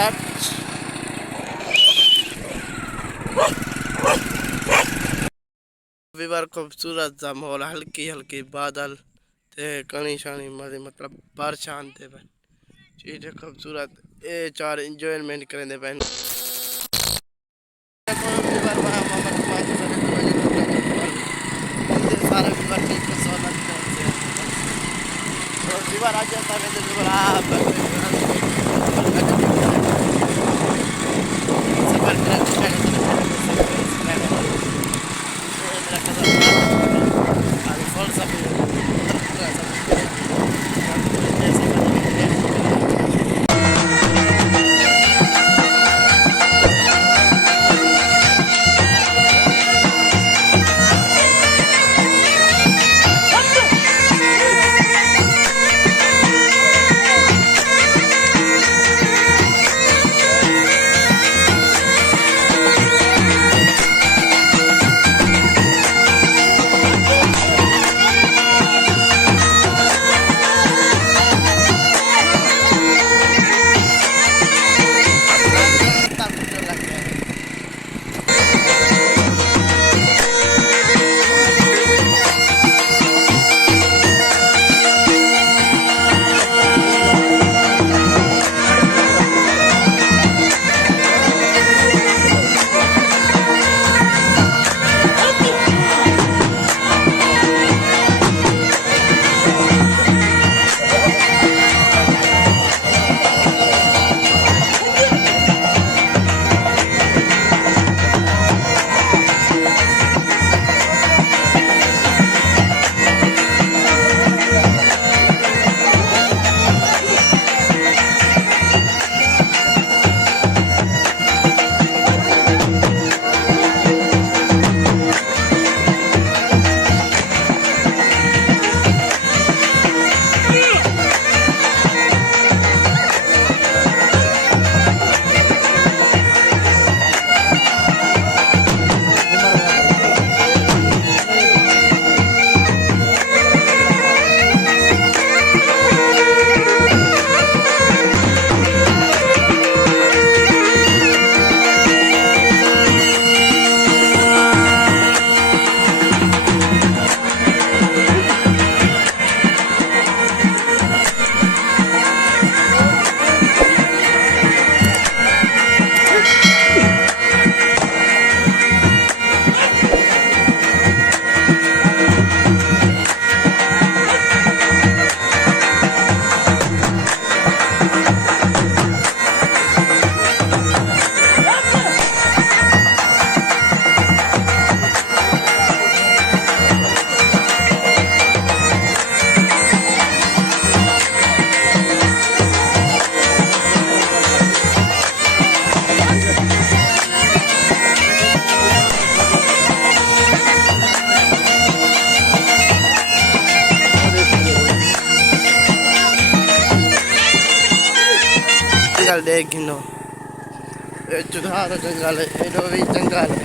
स्टार्ट। रविवार खूबसूरत सा माहौल, हल्की हल्की बादल ते कणी शानी मजे मतलब बारिश आते पे चीज़ खूबसूरत ये चार इंजॉयमेंट करेंदे पे सारा रविवार ठीक रविवार आ जाता है जंगल देख गिनो चुधार जंगल एडो भी जंगल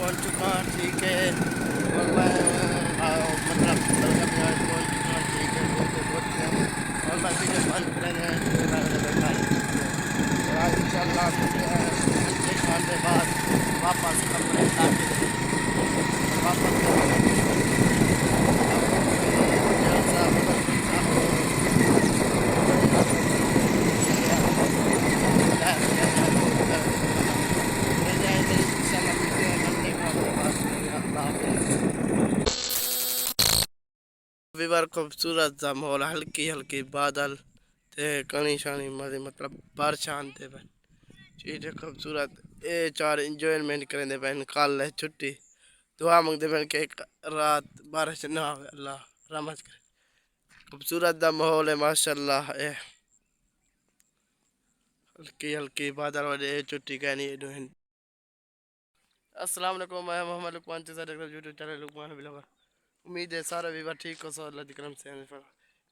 पहुंच चुका हूँ, ठीक है। और मैं मतलब दरगाह बिहार पहुंच चुका हूँ, ठीक है। बहुत गया और मैं वीडियो बंद करेंगे और आज इंशाल्लाह मिलते हैं घंटे घंटे बाद वापस कपड़े लाके और वापस जलसा रविवार खूबसूरत सा माहौल हल्की हल्की बादल ते कणी शानी मजे मतलब बारिश आते पे चीज़ खूबसूरत ये चार इंजॉयमेंट करेंदे पे कल है छुट्टी दुआ मंगते पे कि एक रात बारिश ना आवे अल्लाह रहमत करे खूबसूरत दा माहौल है माशाल्लाह ये हल्की हल्की बादल वाले छुट्टी कहनी है। अस्सलाम वालेकुम, मैं Mohammad Luqman YouTube channel Luqman blogger. उम्मीद है सारा विवाह ठीक हो, सो अल्लाह की करम से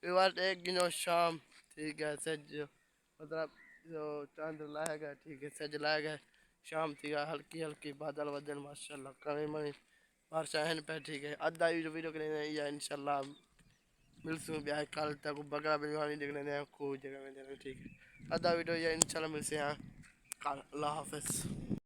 विवाह एक दिनों शाम, ठीक है। सज मतलब जो चांद लाएगा, ठीक है, सज लाएगा शाम थी हल्की हल्की बादल वदल माशाल्लाह कणी मणी बारिश हन पे, ठीक है। अद्धा वीडियो के लिए इंशाल्लाह मिलसूँ ब्याह कल तक बकरा बिरयानी देखने दें खूब जगह में देना, ठीक है। अद्धा वीडियो ये इंशाल्लाह मिलसे हैं कल। अल्लाह हाफिज़।